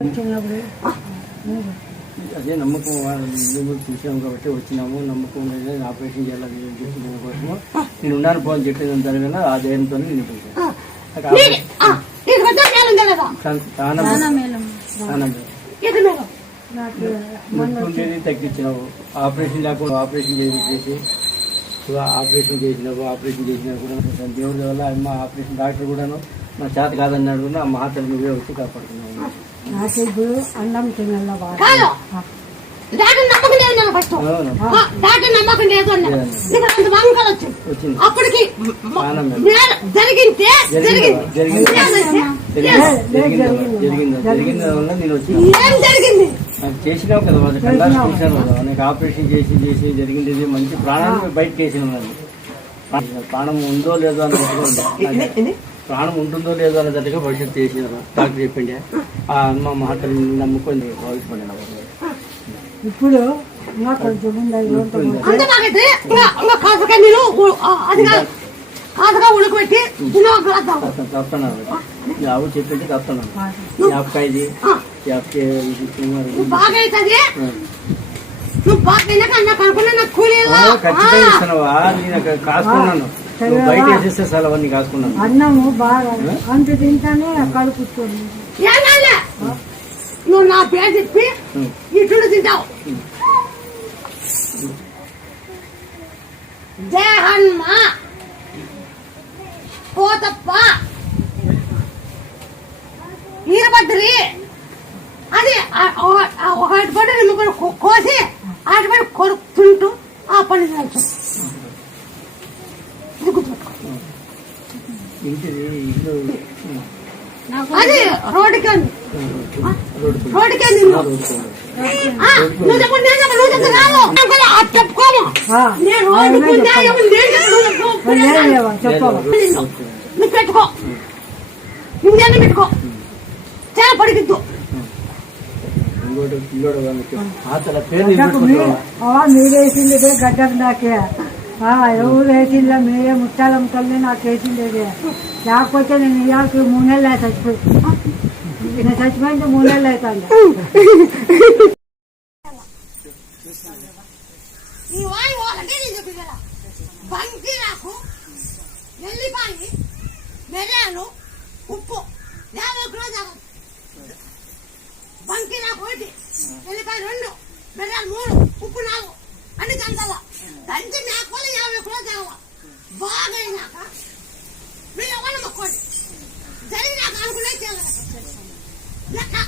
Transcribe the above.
అదే నమ్మకం చూసాం కాబట్టి వచ్చినాము. నమ్మకం ఉండేది ఆపరేషన్ చేయాలని చెప్పిన కోసము నేను ఉన్నాను పోని చెప్పిన జరిగిన ఆ ధైర్యంతో నేను తగ్గించినావు. ఆపరేషన్ లేకుండా ఆపరేషన్ చేసి ఆపరేషన్ చేసినా కూడా దేవుడి వల్ల అమ్మ ఆపరేషన్ డాక్టర్ కూడాను నా చేత కాదన్నాడు కూడా ఆ మాటలు నువ్వే వచ్చి కాపాడుతున్నావు. నాకు ఇప్పుడు అన్నం తినాల అప్పటికి జరిగింది వల్ల నేను వచ్చి చేసినావు కదా వాళ్ళు కండాలు చూశాను కదా నీకు ఆపరేషన్ చేసి జరిగింది. మంచి ప్రాణాన్ని బయటకు వేసినాను. ప్రాణం ఉందో లేదో అన్నట్టుగా ప్రాణం ఉంటుందో లేదో అన్నట్టుగా భవిష్యత్తు చేసినారు. డాక్టర్ చెప్పిండే ఆ అమ్మ మాటలు నమ్ముకొని భావించబడిన ఇప్పుడు చెప్తున్నాను ఆవు చెప్పింటే చెప్తున్నాను. యాప్కాయది ఖచ్చితంగా ఇస్తున్నావా? నేను కాసుకున్నాను. బయట వేసేస్తే సార్ అవన్నీ కాసుకున్నాను. అన్నము బాగా అంత తింటానే కడుపుతుంది. నువ్వు నా పేరు చెప్పి ఇటు తింటావు. దేహన్మ పోతప్ప ఈరభద్రి అది ఒకటి పడి నిమ్మకం కోసి ఆటి పడి కొరుకుతుంటూ ఆ పని చేస్తాం. అది రోడ్డుకి చెప్పుకోము. నువ్వు పెట్టుకో ఇంజన్ పెట్టుకో చాలా పడికిద్దు. మీరు వేసింది గడ్డం నాకే ఎవరు వేసిందా? మీరే ముట్టాల ముట్టలే నాకు వేసిండేది. లేకపోతే నేను ఇవాళకి 3 నెలలు చచ్చిపోయి నేను చచ్చిపోయింటే 3 నెలలు అవుతాను. మిరియాలు ఉప్పు 50 కిలోలు బంకి నాకు 1 ఎల్లిపాయ 2 మిరియాలు 3 ఉప్పు 4 అన్ని దంచాల. దంచి నాకు 50 కిలోలు తాగల. బాగా అయినాక మీరు ఎవరు మొక్కోండి జరిగినాక అనుకునే చేయాలి.